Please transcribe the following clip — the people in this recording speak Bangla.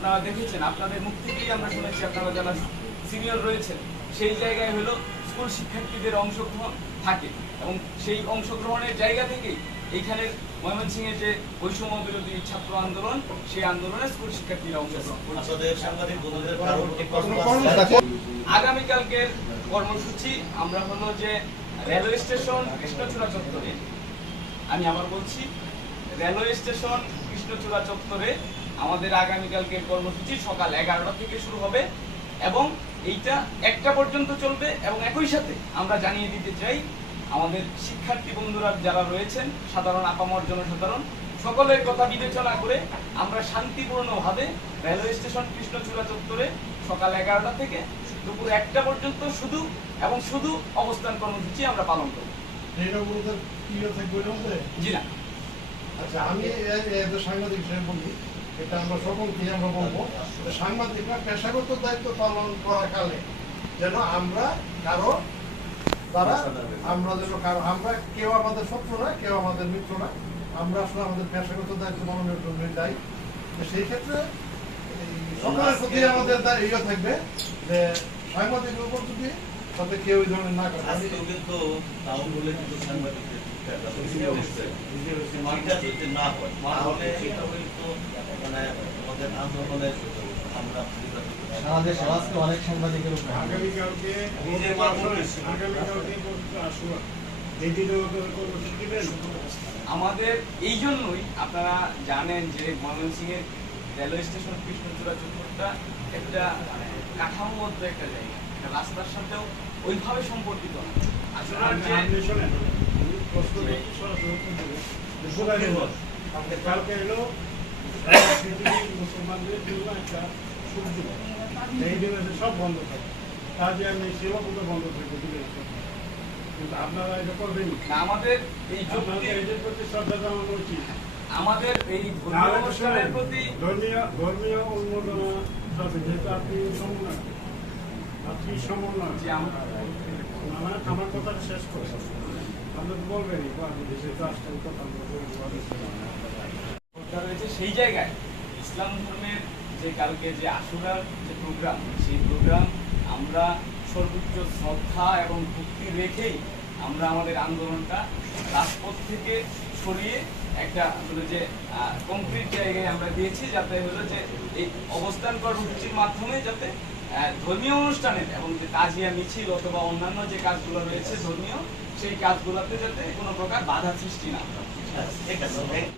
আপনারা দেখেছেন আপনাদের মুখ থেকেই আমরা শুনেছি আপনারা যারা সিনিয়র রয়েছেন সেই জায়গায় হলো স্কুল শিক্ষার্থীদের অংশগ্রহণ থাকে। এবং সেই অংশগ্রহণের জায়গা থেকেই এইখানের ময়মনসিংহের যে বৈষম্য বিরোধী ছাত্র আন্দোলন সেই আন্দোলনে স্কুল শিক্ষার্থীরা অংশগ্রহণ? আগামীকালকের কর্মসূচি আমরা হলো যে রেলওয়ে স্টেশন কৃষ্ণচূড়া চত্বরে। আমি আবার বলছি রেলওয়ে স্টেশন কৃষ্ণচূড়া চত্বরে আমাদের আগামীকালকের কর্মসূচি সকাল এগারোটা থেকে শুরু হবে এবং এইটা একটা পর্যন্ত চলবে এবং একই সাথে আমরা জানিয়ে দিতে চাই আমাদের শিক্ষার্থী বন্ধুরা যারা রয়েছেন সাধারণ আপামর জনসাধারণ সকলের কথা বিবেচনা করে আমরা শান্তিপূর্ণভাবে রেলওয়ে স্টেশন কৃষ্ণচূড়া চত্বরে সকাল এগারোটা থেকে দুপুর একটা পর্যন্ত শুধু এবং শুধু অবস্থান কর্মসূচি আমরা পালন করব? জি না আচ্ছা আমি সাংবাদিক বলি এটা আমরা সকলকে আমরা বলব। সাংবাদিকরা পেশাগত দায়িত্ব পালন করাকালে যেন আমরা কারও দ্বারা আমরা যেন কারও আমরা কেউ আমাদের শত্রু না কেউ আমাদের মিত্র না। আমরা আসলে আমাদের পেশাগত দায়িত্ব পালনের জন্য তো সেই ক্ষেত্রে সকলের প্রতি আমাদের ইয়ে থাকবে যে সাংবাদিকের উপর যদি তাতে কেউ এই ধরনের না করে। কিন্তু টাউন বলে কিন্তু সাংবাদিকদের। না হয়, তাহলে এটা কিন্তু মানে আমাদের আন্দোলনের আমরা প্রতিবাদ করতে পারব। সারা দেশে আজকে অনেক সাংবাদিকের আগামীকালকে আগামীকালকে আসুন। এই দিনে কর্মসূচি দিবেন আমাদের এই জন্যই আপনারা জানেন যে ময়মনসিংহের রেলওয়ে স্টেশন কৃষ্ণচূড়া চত্বরটা একটা মানে কাঠামোবদ্ধ একটা জায়গা। এটা রাস্তার সাথেও ওইভাবে সম্পর্কিত না। আসলে কালকে এলো মুসলমানদের জন্য একটা সূর্য এই দিনে সব বন্ধ থাকে কাজে আমি সেবাগুলো বন্ধ থাকবে কিন্তু আপনারা এটা করবেন না, আমাদের এই এদের প্রতি শ্রদ্ধা জানানো উচিত আমাদের এই ধর্মীয় নাহলে তো অনুষ্ঠানের প্রতি ধর্মীয় ধর্মীয় অনুমোদনা যাবে যেহেতু আপনি সমন্বয় আপনি সমন্বয় যে আমরা কথাটা শেষ করে আপনি তো বলবেনই আমি দেশে তো কথা বলব রয়েছে সেই জায়গায়। ইসলাম ধর্মের যে কালকে যে আশুরার যে প্রোগ্রাম সেই প্রোগ্রাম আমরা সর্বোচ্চ শ্রদ্ধা এবং ভক্তি রেখেই আমরা আমাদের আন্দোলনটা রাজপথ থেকে সরিয়ে একটা হলো যে কংক্রিট জায়গায় আমরা দিয়েছি যাতে হলো যে এই অবস্থান কর্মসূচির মাধ্যমে যাতে ধর্মীয় অনুষ্ঠানের এবং যে তাজিয়া মিছিল অথবা অন্যান্য যে কাজগুলো রয়েছে ধর্মীয়, সেই কাজগুলোতে যাতে কোনো প্রকার বাধা সৃষ্টি না আছে।